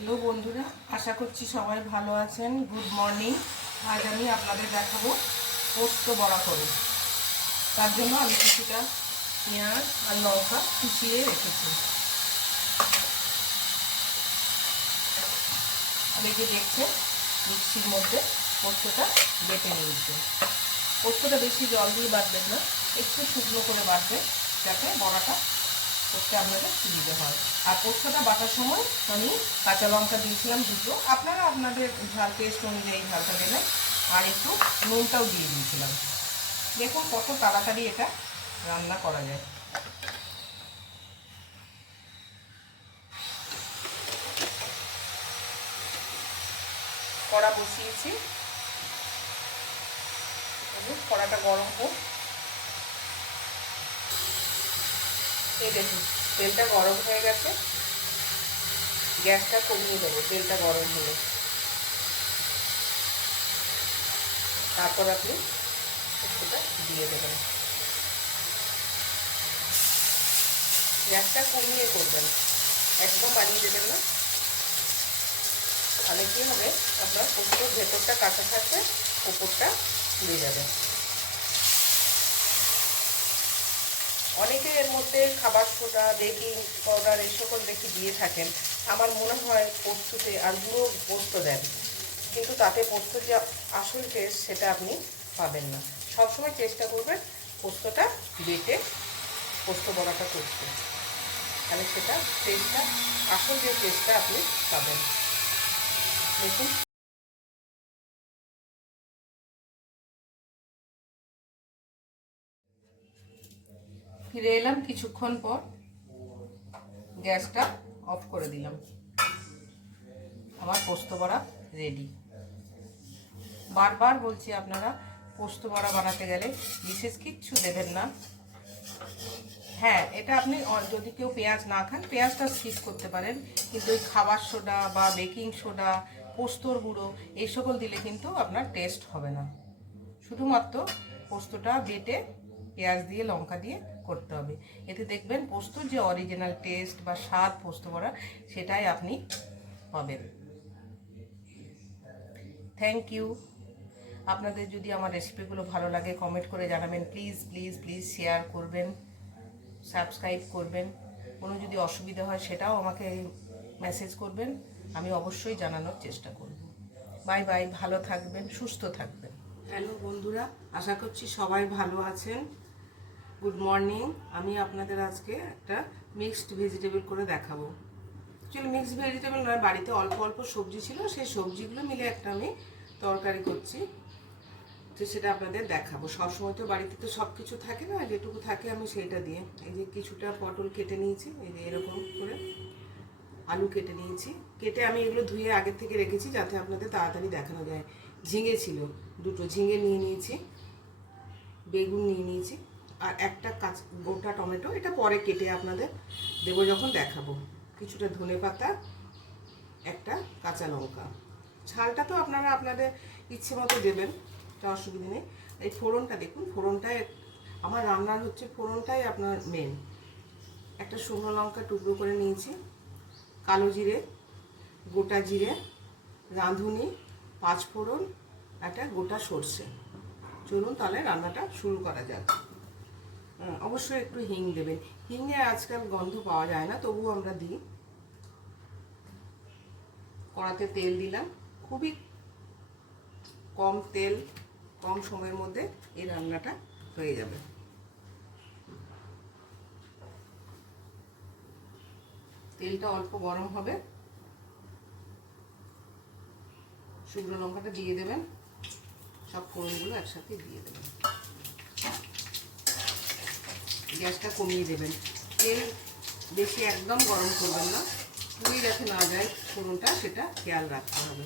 Hello বন্ধুরা, আশা করছি সবাই ভালো আছেন। Good morning. আজ আমি আপনাদের দেখাবো পোস্ত বড়া করে। তার জন্য আমি কিছুটা পেঁয়াজ আর লঙ্কা কুচিয়ে রেখেছি। আর এই যে দেখছেন, মিক্সির মধ্যে পোস্তটা বেটে নিয়েছি। পোস্তটা বেশি জল দিয়ে বাটবেন না, একটু শুকনো করে বাটবেন, যাতে বড়াটা করতে আপনাদের সুবিধে হয়। আর পোস্তটা বাটার সময় আমি কাঁচা লঙ্কা দিয়েছিলাম দুটো, আপনারা আপনাদের ঝাল টেস্ট অনুযায়ী ঝালটা দেবেন, আর একটু নুনটাও দিয়ে দিয়েছিলাম। দেখুন কত তাড়াতাড়ি এটা রান্না করা যায়। কড়া বসিয়েছি, কড়াটা গরম হোক। এই দেখুন তেলটা গরম হয়ে গেছে, গ্যাসটা কমিয়ে দেবো তেলটা গরম হলে। তারপর আপনি পোস্তটা দিয়ে দেবেন। গ্যাসটা কমিয়ে করবেন, একদম বাড়িয়ে দেবেন না, তাহলে কী হবে, আপনার পোস্তর ভেতরটা কাঁচা থাকবে, ওপরটা পুড়ে যাবে। অনেকে এর মধ্যে খাবার সোডা, বেকিং পাউডার এই সকল দেখে দিয়ে থাকেন। আমার মনে হয় পোস্ততে আর গুঁড়ো পোস্ত দেন, কিন্তু তাতে পোস্তর যে আসল টেস্ট সেটা আপনি পাবেন না। সবসময় চেষ্টা করবেন পোস্তটা বেটে পোস্ত বড়াটা করতে, তাহলে সেটা টেস্টটা, আসল যে টেস্টটা আপনি পাবেন। দেখুন ফিরে এলাম কিছুক্ষণ পর, গ্যাসটা অফ করে দিলাম। আমার পোস্ত বড়া রেডি। বারবার বলছি, আপনারা পোস্ত বড়া বানাতে গেলে বিশেষ কিচ্ছু দেবেন না। হ্যাঁ, এটা আপনি যদি কেউ পেঁয়াজ না খান, পেঁয়াজটা স্কিপ করতে পারেন, কিন্তু ওই খাবার সোডা বা বেকিং সোডা, পোস্তর গুঁড়ো এই সকল দিলে কিন্তু আপনার টেস্ট হবে না। শুধুমাত্র পোস্তটা বেটে পেঁয়াজ দিয়ে লঙ্কা দিয়ে করতে হবে। এতে দেখবেন পোস্তর যে অরিজিনাল টেস্ট বা স্বাদ পোস্ত বড়া, সেটাই আপনি পাবেন। Thank you. আপনাদের যদি আমার রেসিপিগুলো ভালো লাগে কমেন্ট করে জানাবেন। প্লিজ প্লিজ প্লিজ শেয়ার করবেন, সাবস্ক্রাইব করবেন। কোনো যদি অসুবিধা হয় সেটাও আমাকে মেসেজ করবেন, আমি অবশ্যই জানানোর চেষ্টা করব। বাই বাই, ভালো থাকবেন, সুস্থ থাকবেন। হ্যালো বন্ধুরা, আশা করছি সবাই ভালো আছেন। Good morning. আমি আপনাদের আজকে একটা মিক্সড ভেজিটেবল করে দেখাবো। অ্যাকচুয়ালি মিক্সড ভেজিটেবল নয়, বাড়িতে অল্প অল্প সবজি ছিল, সেই সবজিগুলো মিলে একটা আমি তরকারি করছি, তো সেটা আপনাদের দেখাবো। সবসময় তো বাড়িতে তো সব কিছু থাকে না, যেটুকু থাকে আমি সেইটা দিয়ে। এই যে কিছুটা পটল কেটে নিয়েছি, এই যে এরকম করে আলু কেটে নিয়েছি, কেটে আমি এগুলো ধুয়ে আগের থেকে রেখেছি যাতে আপনাদের তাড়াতাড়ি দেখানো যায়। ঝিঙে ছিল, দুটো ঝিঙে নিয়ে নিয়েছি, বেগুন নিয়ে নিয়েছি, আর একটা গোটা টমেটো, এটা পরে কেটে আপনাদের দেবো যখন দেখাবো। কিছুটা ধনেপাতা, একটা কাঁচা লঙ্কা। ঝালটা তো আপনারা আপনাদের ইচ্ছে মতো দেবেন, তা অসুবিধা নেই। এই ফোড়নটা দেখুন, ফোড়নটাই আমার রান্নার হচ্ছে, ফোড়নটাই আপনার মেন। একটা শুকনো লঙ্কা টুকরো করে নিয়েছি, কালো জিরে, গোটা জিরে, রাঁধুনি, পাঁচফোড়ন, একটা গোটা সর্ষে। চলুন তাহলে রান্নাটা শুরু করা যাক। অবশ্যই একটু হিং দেবেন, হিঙে আজকাল গন্ধ পাওয়া যায় না, তবুও আমরা দিই। কড়াতে তেল দিলাম, খুবই কম তেল, কম সময়ের মধ্যে এই রান্নাটা হয়ে যাবে। তেলটা অল্প গরম হবে, শুকনো লঙ্কাটা দিয়ে দেবেন, সব ফোড়নগুলো একসাথে দিয়ে দেবেন। গ্যাসটা কমিয়ে দেবেন, তেল বেশি একদম গরম করবেন না, পুড়ে যাতে না যায় ফোড়নটা, সেটা খেয়াল রাখতে হবে।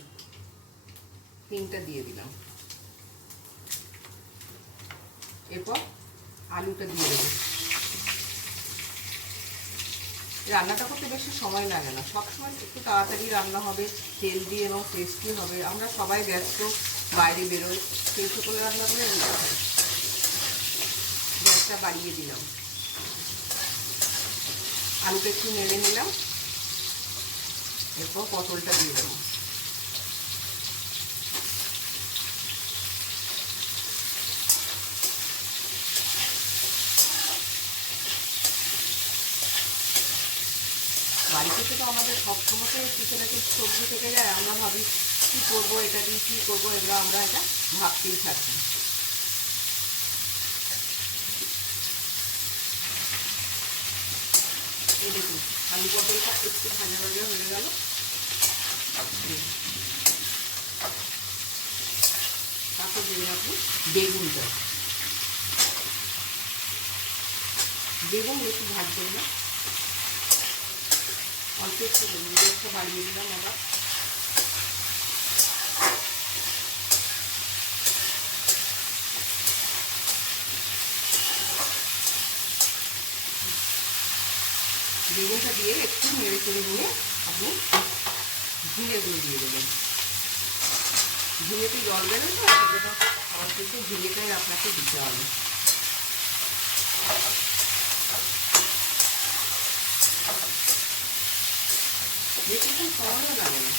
হিংটা দিয়ে দিলাম, এরপর আলুটা দিয়ে দেবো। রান্নাটা করতে বেশি সময় লাগে না, সবসময় একটু তাড়াতাড়ি রান্না হবে, হেলদি এবং টেস্টি হবে। আমরা সবাই ব্যস্ত, বাইরে বেরোই, সেই সকল রান্নাগুলো নিতে হয়। গ্যাসটা বাড়িয়ে দিলাম, আলুটা একটু নেড়ে নিলাম, এরপর পটলটা দিয়ে দেবো। বাড়িতে তো আমাদের সবসময় কিছু না কিছু সবজি থেকে যায়, আমরা ভাবি কী করবো, এটা দিয়ে কী করবো, এগুলো আমরা এটা ভাবতেই থাকি। এই দেখুন আলু পটলটা একটু ভাজা ভাজা হয়ে গেল। তারপর দিয়ে রাখবো বেগুনটা। বেগুন একটু ভাজবেন না, অল্প একটু বেগুন একটু বাড়িয়ে দিলাম। আবার বেগুনটা দিয়ে একটু নেড়ে চেড়ে নিয়ে আপনি ঝিঙেগুলো দিয়ে দেবেন। ঝিঙেতে জল বেরোয় তো, সেজন্য আমার কিন্তু ঝিঙেটাই আপনাকে দিতে হবে। বেশিক্ষণ সময়ও লাগে না।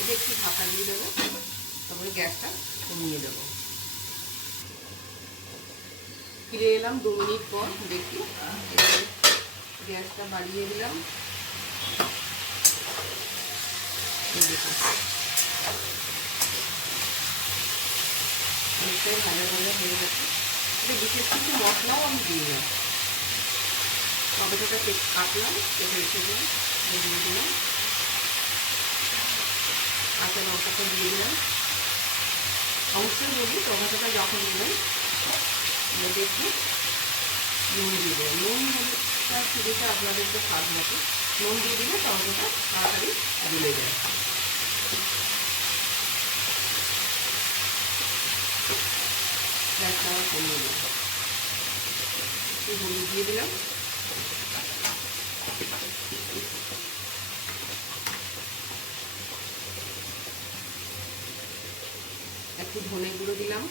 এটা একটু ঢাকা দিয়ে দেবো, তারপরে গ্যাসটা কমিয়ে দেবো। ফিরে এলাম 2 মিনিট পর, দেখি গ্যাসটা বাড়িয়ে দিলাম। দেখুন অনেকটাই ভাজা ভাজা হয়ে গেছে। এটা বিশেষ কিছু মশলাও আমি দিইনি। টমেটোটা কাটলাম, কেটে রেখে দিলাম, দিয়ে দিলাম কাঁচা লঙ্কাটা দিয়ে দিলাম। অবশ্যই বলি টমেটোটা যখন দেবেন দেখি নুন দিয়ে দেবেন। নুন হলুদটা সুবিধা আপনাদের তো স্বাদ মতো নুন দিয়ে দিলে টমেটোটা তাড়াতাড়ি গলে যায়। গ্যাসটা আবার কমিয়ে দিলাম, একটু হলুদ দিয়ে দিলাম। একটু ধনে গুঁড়ো দিলাম,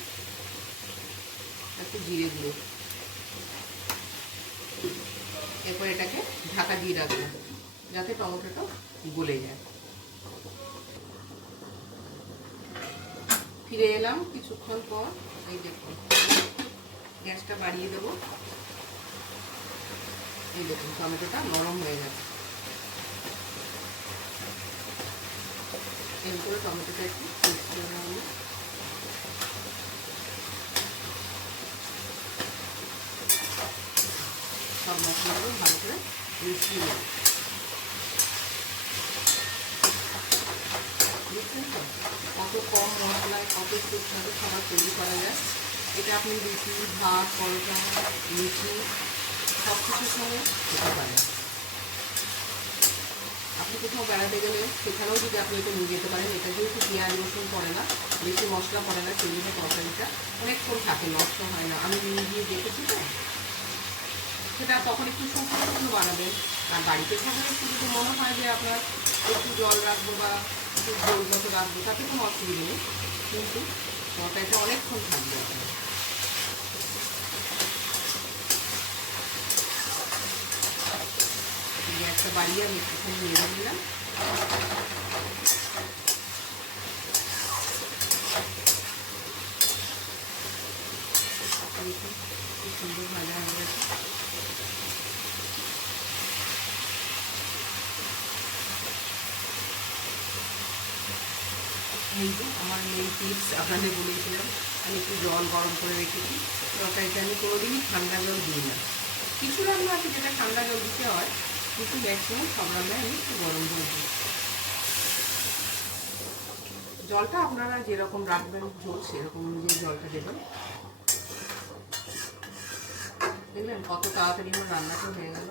একটু জিরে গুঁড়ো। এরপর এটাকে ঢাকা দিয়ে রাখবো যাতে টমেটোটা গলে যায়। ফিরে এলাম কিছুক্ষণ পর। এই দেখুন গ্যাসটা বাড়িয়ে দেবো। এই দেখুন টমেটোটা নরম হয়ে গেছে। এরপরে টমেটোটা একটু পেস্ট করে নেব। সব মশলাগুলো ভালো করে মিশিয়ে নেব। বুঝছেন তো কত কম মশলায় কত সুস্বাদু খাবার তৈরি করা যায়। এটা আপনি রুটি, ভাত, পরোটা, লুচি সব কিছুর সঙ্গে খেতে পারেন। আপনি কোথাও বেড়াতে গেলে সেখানেও যদি আপনি এটা নিয়ে যেতে পারেন। এটা যেহেতু পেঁয়াজ রসুন পড়ে না, বেশি মশলা পড়ে না, সেই জন্য তরকারিটা অনেকক্ষণ থাকে, নষ্ট হয় না। আমি নিয়ে গিয়ে দেখেছি তো, সেটা তখন একটু শুকনো বানাবেন। আর বাড়িতে থাকলে একটু যদি মনে হয় যে আপনার একটু জল রাখবো বা একটু ঝোল মতো রাখবো, তাতে কোনো অসুবিধা নেই, কিন্তু তরকারিটা অনেকক্ষণ থাকবে আপনার। গ্যাসটা বাড়িয়ে আমি একটুখানি নেড়ে নিলাম। খুব সুন্দর ভাজা হয়ে গেছে। এই যে আমার মেন টিপস আপনাদের বলেছিলাম, আমি একটু জল গরম করে রেখেছি। তরকারিটা আমি কোনোদিনই ঠান্ডা জল দিই না। কিছু রান্না আছে যেটা ঠান্ডা জল দিতে হয়, কিন্তু ম্যাক্সিমাম সব রান্নায় আমি একটু গরম জল দিই। জলটা আপনারা যেরকম রাখবেন ঝোল, সেরকম অনুযায়ী জলটা দেবেন। দেখলেন কত তাড়াতাড়ি আমার রান্নাটা হয়ে গেল।